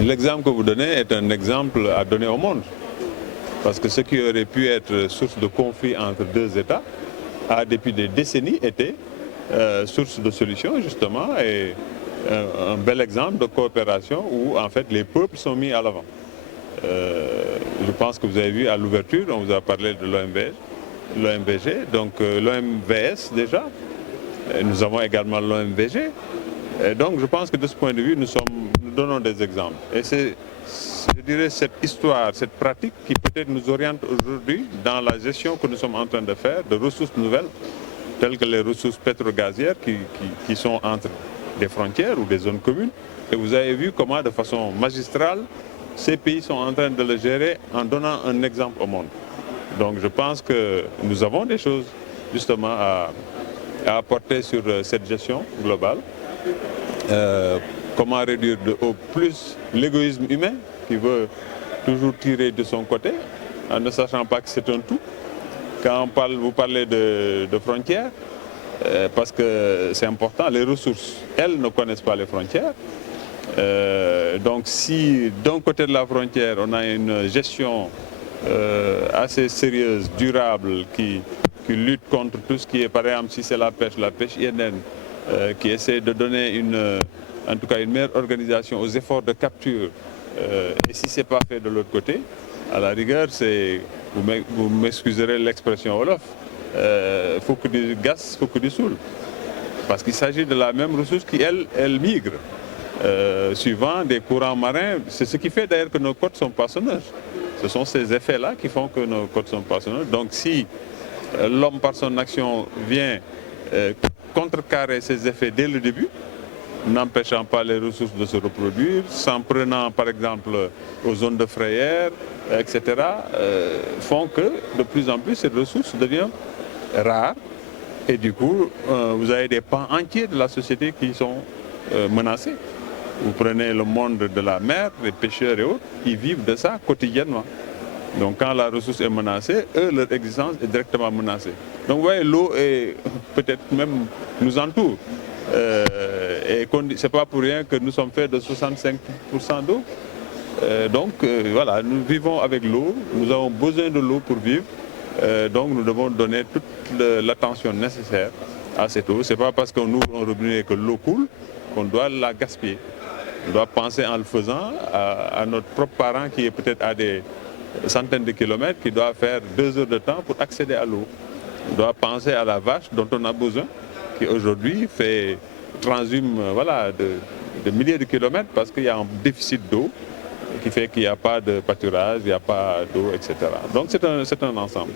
l'exemple que vous donnez est un exemple à donner au monde. Parce que ce qui aurait pu être source de conflit entre deux États a, depuis des décennies, été source de solution, justement, et un bel exemple de coopération où, en fait, les peuples sont mis à l'avant. Je pense que vous avez vu à l'ouverture, on vous a parlé de l'OMVG, donc l'OMVS déjà. Nous avons également l'OMVG. Donc je pense que de ce point de vue, nous donnons des exemples. Et c'est, je dirais, cette histoire, cette pratique qui peut-être nous oriente aujourd'hui dans la gestion que nous sommes en train de faire de ressources nouvelles, telles que les ressources pétrogazières qui sont entre des frontières ou des zones communes. Et vous avez vu comment, de façon magistrale, ces pays sont en train de le gérer en donnant un exemple au monde. Donc je pense que nous avons des choses justement à apporter sur cette gestion globale. Comment réduire au plus l'égoïsme humain qui veut toujours tirer de son côté en ne sachant pas que c'est un tout. Quand vous parlez de frontières, parce que c'est important, les ressources, elles ne connaissent pas les frontières. Donc si d'un côté de la frontière, on a une gestion assez sérieuse, durable, qui lutte contre tout ce qui est, par exemple, si c'est la pêche INN, qui essaie de donner en tout cas une meilleure organisation aux efforts de capture. Et si ce n'est pas fait de l'autre côté, à la rigueur, vous m'excuserez l'expression Wolof, faut que du gaz, faut que du soul. Parce qu'il s'agit de la même ressource qui, elle migre. Suivant des courants marins, c'est ce qui fait d'ailleurs que nos côtes sont poissonneuses. Ce sont ces effets-là qui font que nos côtes sont poissonneuses. Donc si l'homme par son action vient contrecarrer ces effets dès le début, n'empêchant pas les ressources de se reproduire, s'en prenant par exemple aux zones de frayère, etc., font que de plus en plus ces ressources deviennent rares et du coup vous avez des pans entiers de la société qui sont menacés. Vous prenez le monde de la mer, les pêcheurs et autres, ils vivent de ça quotidiennement. Donc quand la ressource est menacée, eux, leur existence est directement menacée. Donc vous voyez, l'eau est peut-être même nous entoure. Et ce n'est pas pour rien que nous sommes faits de 65% d'eau. Donc voilà, nous vivons avec l'eau, nous avons besoin de l'eau pour vivre. Donc nous devons donner toute l'attention nécessaire à cette eau. Ce n'est pas parce qu'on ouvre un robinet que l'eau coule qu'on doit la gaspiller. On doit penser en le faisant à notre propre parent qui est peut-être à des centaines de kilomètres, qui doit faire 2 heures de temps pour accéder à l'eau. On doit penser à la vache dont on a besoin, qui aujourd'hui transhume voilà, de milliers de kilomètres parce qu'il y a un déficit d'eau qui fait qu'il n'y a pas de pâturage, il n'y a pas d'eau, etc. Donc c'est un ensemble.